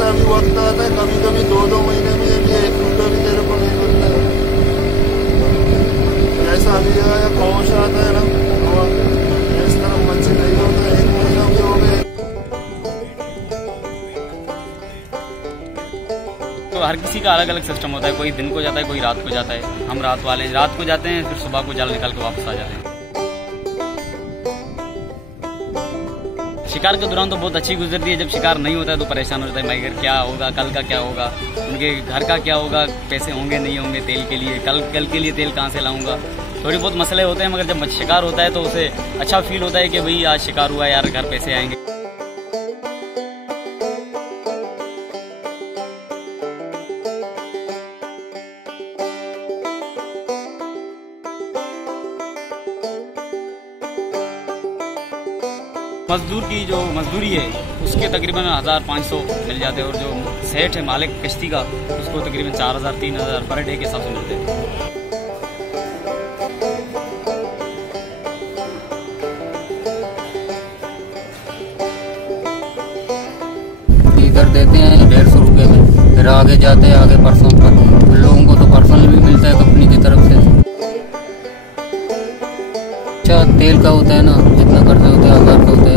ऐसा भी वक्त आता है कभी कभी 2-2 महीने में भी 1 रुपया भी तेरे को नहीं मिलता है। ऐसा भी है पहुँच आता है ना, और इस तरह मन से नहीं होता है। 1 महीना भी हो गए। तो हर किसी का अलग अलग सिस्टम होता है, कोई दिन को जाता है, कोई रात को जाता है। हम रात वाले हैं, रात को जाते हैं, फिर सुबह को जाल निकाल के वापस आ जाते हैं। शिकार के दौरान तो बहुत अच्छी गुजरती है। जब शिकार नहीं होता है तो परेशान हो जाता है, भाई घर क्या होगा, कल का क्या होगा, उनके घर का क्या होगा, पैसे होंगे नहीं होंगे तेल के लिए, कल के लिए तेल कहाँ से लाऊंगा। थोड़ी बहुत मसले होते हैं, मगर जब शिकार होता है तो उसे अच्छा फील होता है कि भाई आज शिकार हुआ यार, घर पैसे आएंगे। मजदूर की जो मजदूरी है उसके तकरीबन 1500 मिल जाते हैं, और जो सेठ है मालिक कश्ती का उसको तकरीबन 4000-3000 पर डे के हिसाब से मिलते हैं। इधर देते हैं 150 रुपये में, फिर आगे जाते हैं आगे परसों पर लोगों को तो पर्सनल भी मिलता है कंपनी की तरफ से। अच्छा तेल का होता है ना, जितना खर्चा होता है 1000 का होता है।